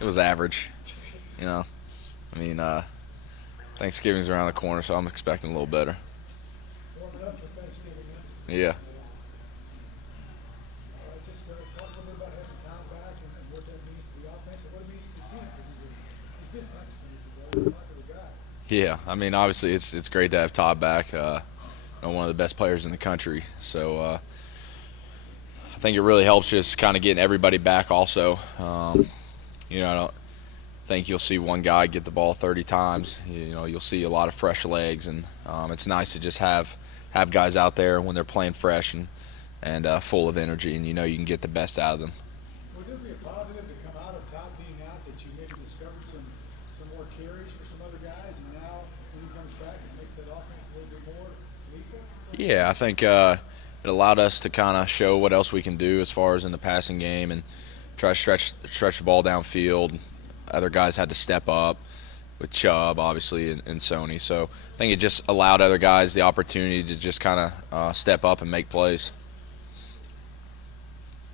It was average, you know. I mean, Thanksgiving's around the corner, so I'm expecting a little better. Warming up for Thanksgiving, huh? Yeah. All right, just talk a little bit about having Tom back and what that means to the offense and what it means to the team because he's been practicing with you, though. He's a popular guy. Yeah. I mean, obviously, it's great to have Todd back. One of the best players in the country. So I think it really helps just kind of getting everybody back. Also, I don't think you'll see one guy get the ball 30 times. You'll see a lot of fresh legs, and it's nice to just have guys out there when they're playing fresh and full of energy, and you can get the best out of them. Would there be a positive to come out of Todd being out that you maybe discovered some more carries for some other guys, and now when he comes back, it makes that offense a little bit more lethal? Yeah, I think it allowed us to kind of show what else we can do as far as in the passing game and try to stretch the ball downfield. Other guys had to step up with Chubb, obviously, and Sony. So I think it just allowed other guys the opportunity to just kind of step up and make plays.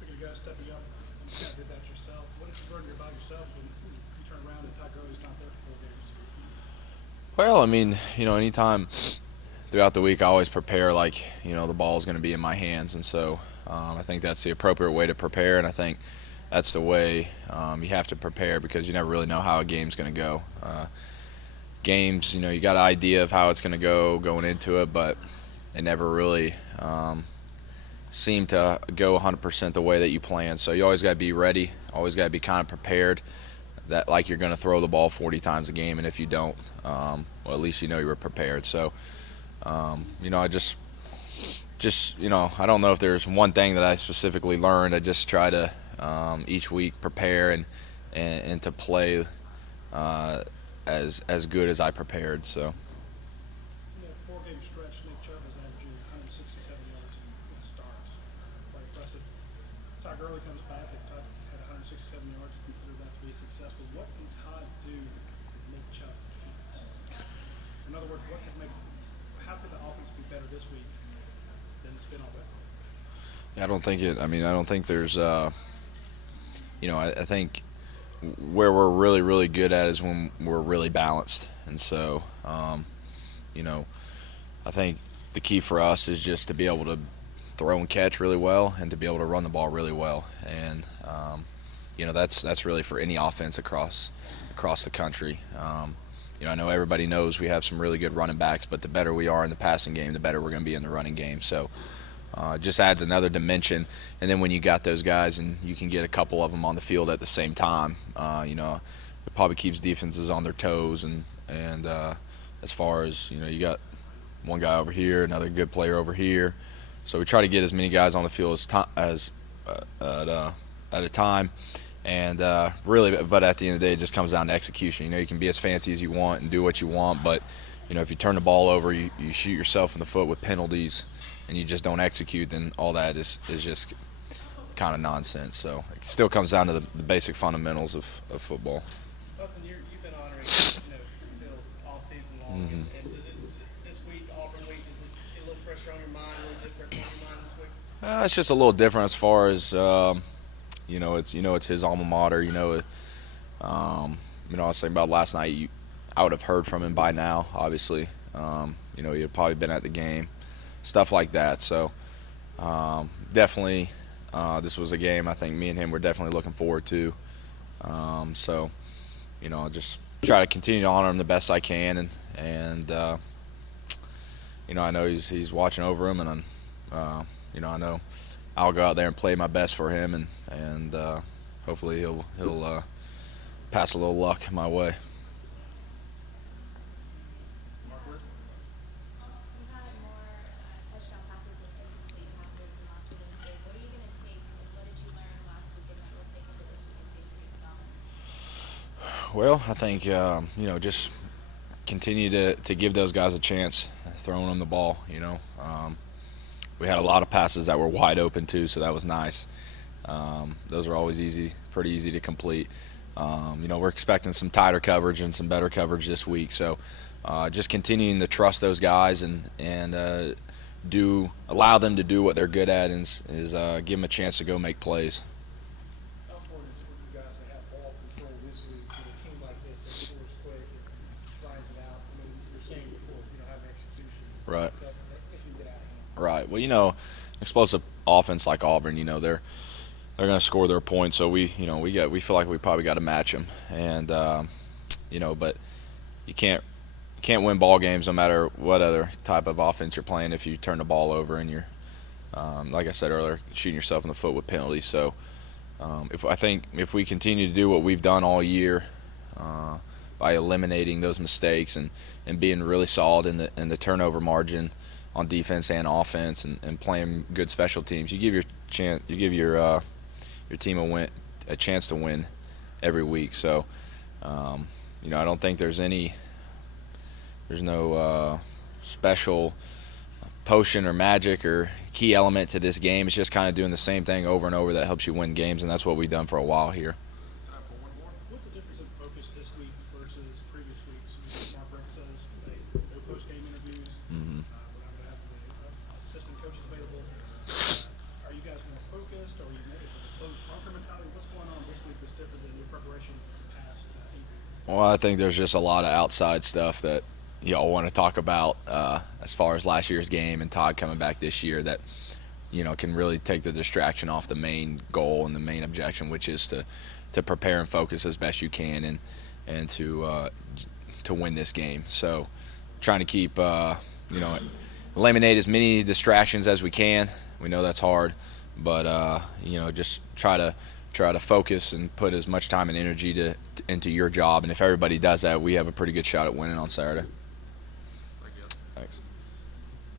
Speaking of guys stepping up, you kind of did that yourself. What did you learn about yourself when you turn around and Todd Gurley's not there for 4 games? Well, I mean, anytime throughout the week, I always prepare like, the ball is going to be in my hands. And so I think that's the appropriate way to prepare. And I think that's the way you have to prepare because you never really know how a game's going to go. Games, you got an idea of how it's going to go going into it, but it never really seem to go 100% the way that you plan. So you always got to be ready, always got to be kind of prepared that like you're going to throw the ball 40 times a game, and if you don't, well, at least you were prepared. So, I just I don't know if there's one thing that I specifically learned. I just try to each week prepare and to play as good as I prepared. So. In that 4 game stretch, Nick Chubb was averaging 167 yards in starts. Quite impressive. Todd Gurley comes back and Todd had 167 yards. Consider that to be successful. What can Todd do to make Chubb count? In other words, how could the offense be better this week than it's been already? I don't think it. I mean, I don't think there's. I think where we're really, really good at is when we're really balanced, and so, I think the key for us is just to be able to throw and catch really well, and to be able to run the ball really well, and that's really for any offense across the country. I know everybody knows we have some really good running backs, but the better we are in the passing game, the better we're going to be in the running game. So. Just adds another dimension, and then when you got those guys and you can get a couple of them on the field at the same time, it probably keeps defenses on their toes. And as far as you got one guy over here, another good player over here, so we try to get as many guys on the field at a time. And really, but at the end of the day, it just comes down to execution. You can be as fancy as you want and do what you want, but if you turn the ball over, you shoot yourself in the foot with penalties, and you just don't execute, then all that is just kind of nonsense. So it still comes down to the basic fundamentals of football. Hutson, you've been honoring Phil all season long, and is it this week, Auburn week, is it a little pressure on your mind, a little different on your mind this week? It's just a little different as far as it's his alma mater. I was thinking about last night. I would have heard from him by now. Obviously, he had probably been at the game. Stuff like that. So definitely, this was a game I think me and him were definitely looking forward to. So I'll just try to continue to honor him the best I can, and I know he's watching over him, and I know I'll go out there and play my best for him, and hopefully he'll pass a little luck my way. Well, I think just continue to give those guys a chance, throwing them the ball. We had a lot of passes that were wide open too, so that was nice. Those are always pretty easy to complete. We're expecting some tighter coverage and some better coverage this week, so just continuing to trust those guys and allow them to do what they're good at, is give them a chance to go make plays. How important is Well, explosive offense like Auburn, they're going to score their points. So we feel like we probably got to match them, and but you can't win ball games no matter what other type of offense you're playing if you turn the ball over and you're like I said earlier, shooting yourself in the foot with penalties. So if we continue to do what we've done all year by eliminating those mistakes and being really solid in the turnover margin on defense and offense and playing good special teams, you give your team a chance to win every week. So I don't think there's no special potion or magic or key element to this game. It's just kind of doing the same thing over and over that helps you win games, and that's what we've done for a while here. What's the difference in focus this week versus previous weeks? Mark Rick says no post-game interviews. We're not going to have the assistant coaches available. Are you guys more focused, or is it a closed bunker mentality? What's going on this week that's different than your preparation past 8 weeks? Well, I think there's just a lot of outside stuff that y'all want to talk about as far as last year's game and Todd coming back this year that can really take the distraction off the main goal and the main objection, which is to prepare and focus as best you can and to win this game. So trying to keep eliminate as many distractions as we can. We know that's hard, but just try to focus and put as much time and energy into your job. And if everybody does that, we have a pretty good shot at winning on Saturday. Thanks.